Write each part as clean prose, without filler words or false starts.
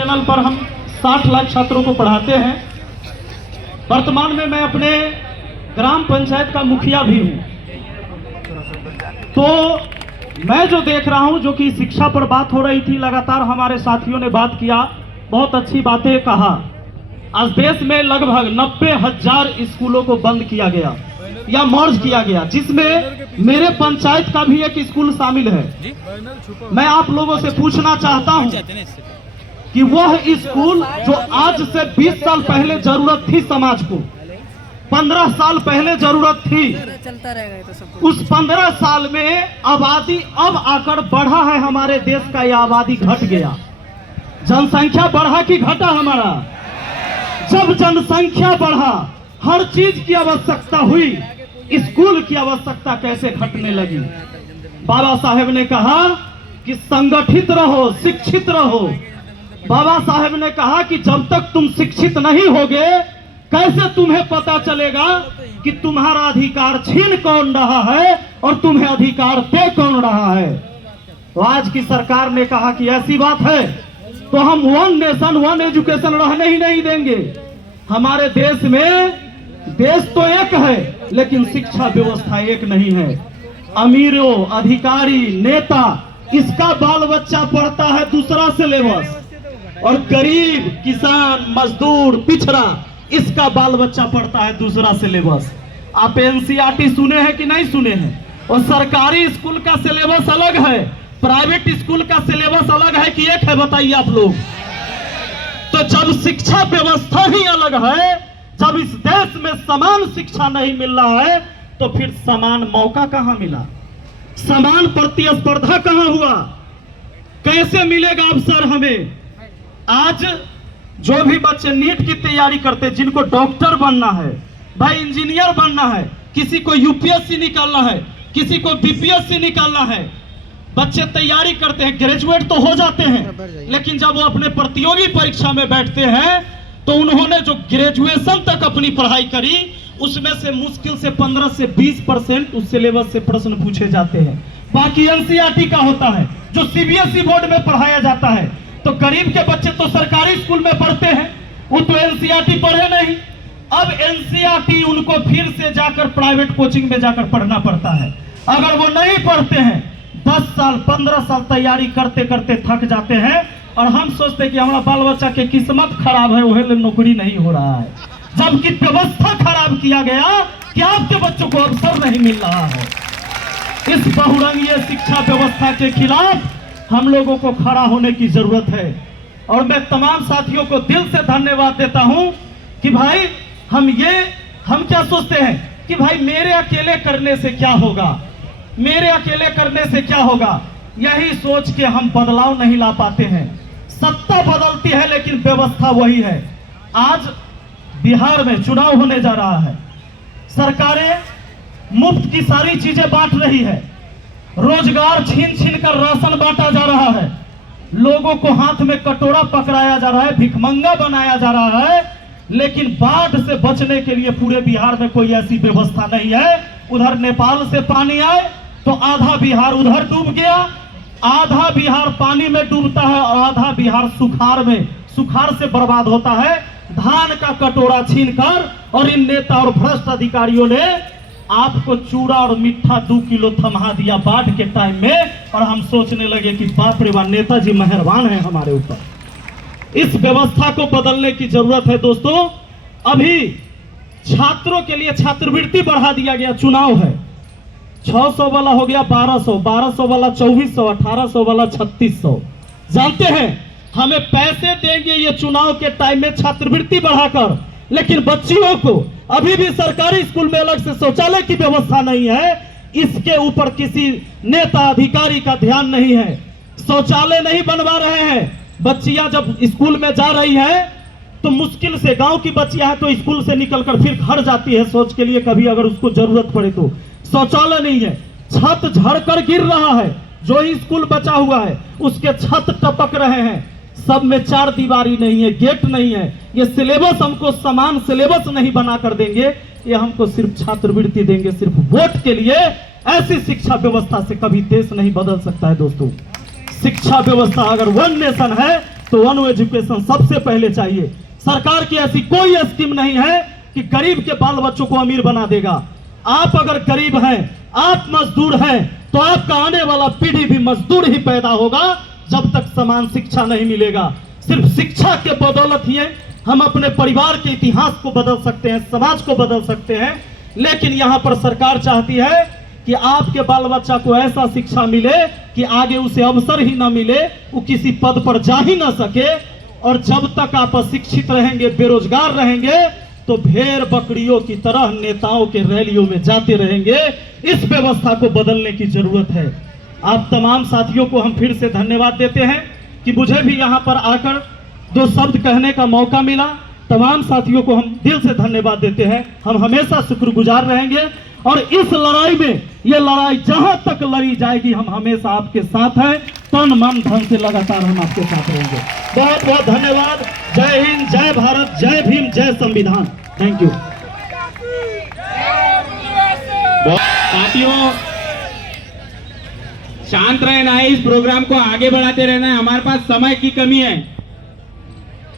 Channel पर हम 60 लाख छात्रों को पढ़ाते हैं। वर्तमान में मैं अपने ग्राम पंचायत का मुखिया भी हूं। तो मैं जो देख रहा हूं, जो कि शिक्षा पर बात हो रही थी, लगातार हमारे साथियों ने बात किया, बहुत अच्छी बातें कहा। आज देश में लगभग 90,000 स्कूलों को बंद किया गया या मर्ज किया गया, जिसमें मेरे पंचायत का भी एक स्कूल शामिल है। मैं आप लोगों से पूछना चाहता हूं कि वह स्कूल जो आज से 20 साल पहले जरूरत थी, समाज को 15 साल पहले जरूरत थी, उस 15 साल में आबादी अब आकर बढ़ा है हमारे देश का, यह आबादी घट गया। जनसंख्या बढ़ा कि घटा हमारा? जब जनसंख्या बढ़ा, हर चीज की आवश्यकता हुई, स्कूल की आवश्यकता कैसे घटने लगी? बाबा साहेब ने कहा कि संगठित रहो, शिक्षित रहो। बाबा साहेब ने कहा कि जब तक तुम शिक्षित नहीं होगे, कैसे तुम्हें पता चलेगा कि तुम्हारा अधिकार छीन कौन रहा है और तुम्हें अधिकार दे कौन रहा है? तो आज की सरकार ने कहा कि ऐसी बात है तो हम वन नेशन वन एजुकेशन रहने ही नहीं देंगे। हमारे देश में, देश तो एक है लेकिन शिक्षा व्यवस्था एक नहीं है। अमीरों, अधिकारी, नेता, इसका बाल बच्चा पढ़ता है दूसरा सिलेबस, और गरीब, किसान, मजदूर, पिछड़ा, इसका बाल बच्चा पढ़ता है दूसरा सिलेबस। आप एनसीईआरटी सुने हैं कि नहीं सुने हैं? और सरकारी स्कूल का सिलेबस अलग है, प्राइवेट स्कूल का सिलेबस अलग है कि एक है? बताइए आप लोग। तो जब शिक्षा व्यवस्था ही अलग है, जब इस देश में समान शिक्षा नहीं मिल रहा है, तो फिर समान मौका कहां मिला? समान प्रतिस्पर्धा कहां हुआ? कैसे मिलेगा अवसर हमें? आज जो भी बच्चे नीट की तैयारी करते, जिनको डॉक्टर बनना है, भाई इंजीनियर बनना है, किसी को यूपीएससी निकालना है, किसी को बीपीएससी निकालना है, बच्चे तैयारी करते हैं, ग्रेजुएट तो हो जाते हैं, लेकिन जब वो अपने प्रतियोगी परीक्षा में बैठते हैं तो उन्होंने जो ग्रेजुएशन तक अपनी पढ़ाई करी, उसमें से मुश्किल से 15 से 20% उस सिलेबस से प्रश्न पूछे जाते हैं। बाकी एनसीईआरटी का होता है, जो सीबीएसई बोर्ड में पढ़ाया जाता है। तो गरीब के बच्चे तो सरकारी स्कूल में पढ़ते हैं, वो तो एनसीईआरटी पढ़े नहीं। अब एनसीईआरटी उनको फिर से जाकर प्राइवेट कोचिंग में जाकर पढ़ना पड़ता है। अगर वो नहीं पढ़ते हैं, 10 साल 15 साल तैयारी करते करते थक जाते हैं, और हम सोचते हैं कि हमारा बाल बच्चा की किस्मत खराब है, वही नौकरी नहीं हो रहा है, जबकि व्यवस्था खराब किया गया कि आपके बच्चों को अवसर नहीं मिल रहा है। इस बहुरंगीय शिक्षा व्यवस्था के खिलाफ हम लोगों को खड़ा होने की जरूरत है। और मैं तमाम साथियों को दिल से धन्यवाद देता हूं कि भाई हम क्या सोचते हैं कि भाई मेरे अकेले करने से क्या होगा, मेरे अकेले करने से क्या होगा, यही सोच के हम बदलाव नहीं ला पाते हैं। सत्ता बदलती है लेकिन व्यवस्था वही है। आज बिहार में चुनाव होने जा रहा है, सरकारें मुफ्त की सारी चीजें बांट रही है, रोजगार छीन छीन कर राशन बांटा जा रहा है, लोगों को हाथ में कटोरा पकड़ाया जा रहा है, भिखमंगा बनाया जा रहा है, लेकिन बाढ़ से बचने के लिए पूरे बिहार में कोई ऐसी व्यवस्था नहीं है। उधर नेपाल से पानी आए तो आधा बिहार उधर डूब गया, आधा बिहार पानी में डूबता है और आधा बिहार सुखाड़ से बर्बाद होता है, धान का कटोरा छीनकर। और इन नेता और भ्रष्ट अधिकारियों ने आपको चूड़ा और मिठा 2 किलो थमा दिया बाढ़ के टाइम में, और हम सोचने लगे कि बाप रे बाप, नेताजी मेहरबान है हमारे ऊपर। इस व्यवस्था को बदलने की जरूरत है दोस्तों। अभी छात्रों के लिए छात्रवृत्ति बढ़ा दिया गया, चुनाव है, 600 वाला हो गया 1200, 1200 वाला 2400, 1800 वाला 3600। जानते हैं हमें पैसे देंगे ये चुनाव के टाइम में छात्रवृत्ति बढ़ाकर, लेकिन बच्चियों को अभी भी सरकारी स्कूल में अलग से शौचालय की व्यवस्था नहीं है। इसके ऊपर किसी नेता अधिकारी का ध्यान नहीं है, शौचालय नहीं बनवा रहे हैं। बच्चियां जब स्कूल में जा रही हैं तो मुश्किल से, गांव की बच्चियां हैं तो स्कूल से निकलकर फिर घर जाती है सोच के लिए, कभी अगर उसको जरूरत पड़े तो। शौचालय नहीं है, छत झड़कर गिर रहा है, जो ही स्कूल बचा हुआ है उसके छत टपक रहे हैं, सब में 4 दीवारी नहीं है, गेट नहीं है। ये सिलेबस हमको समान सिलेबस नहीं बना कर देंगे, ये हमको सिर्फ छात्रवृत्ति देंगे सिर्फ वोट के लिए। ऐसी शिक्षा व्यवस्था से कभी देश नहीं बदल सकता है दोस्तों। शिक्षा व्यवस्था अगर वन नेशन है तो वन एजुकेशन सबसे पहले चाहिए। सरकार की ऐसी कोई स्कीम नहीं है कि गरीब के बाल बच्चों को अमीर बना देगा। आप अगर गरीब हैं, आप मजदूर हैं, तो आपका आने वाला पीढ़ी भी मजदूर ही पैदा होगा जब तक समान शिक्षा नहीं मिलेगा। सिर्फ शिक्षा के बदौलत ही हम अपने परिवार के इतिहास को बदल सकते हैं, समाज को बदल सकते हैं। लेकिन यहाँ पर सरकार चाहती है कि आपके बाल बच्चा को ऐसा शिक्षा मिले कि आगे उसे अवसर ही ना मिले, वो किसी पद पर जा ही ना सके। और जब तक आप अशिक्षित रहेंगे, बेरोजगार रहेंगे, तो भेड़ बकरियों की तरह नेताओं के रैलियों में जाते रहेंगे। इस व्यवस्था को बदलने की जरूरत है। आप तमाम साथियों को हम फिर से धन्यवाद देते हैं कि मुझे भी यहाँ पर आकर 2 शब्द कहने का मौका मिला। तमाम साथियों को हम दिल से धन्यवाद देते हैं। हम हमेशा शुक्रगुजार रहेंगे और इस लड़ाई में, ये लड़ाई जहां तक लड़ी जाएगी, हम हमेशा आपके साथ हैं। तन मन धन से लगातार हम आपके साथ रहेंगे। बहुत बहुत धन्यवाद। जय हिंद, जय भारत, जय भीम, जय संविधान। Thank you. साथियों, शांत रहना है, इस प्रोग्राम को आगे बढ़ाते रहना है। हमारे पास समय की कमी है।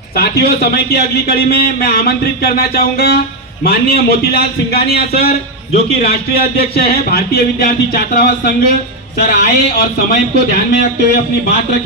साथियों, समय की अगली कड़ी में मैं आमंत्रित करना चाहूंगा माननीय मोतीलाल सिंघानिया सर, जो कि राष्ट्रीय अध्यक्ष है भारतीय विद्यार्थी छात्रावास संघ। सर आए और समय को ध्यान में रखते हुए अपनी बात रखी।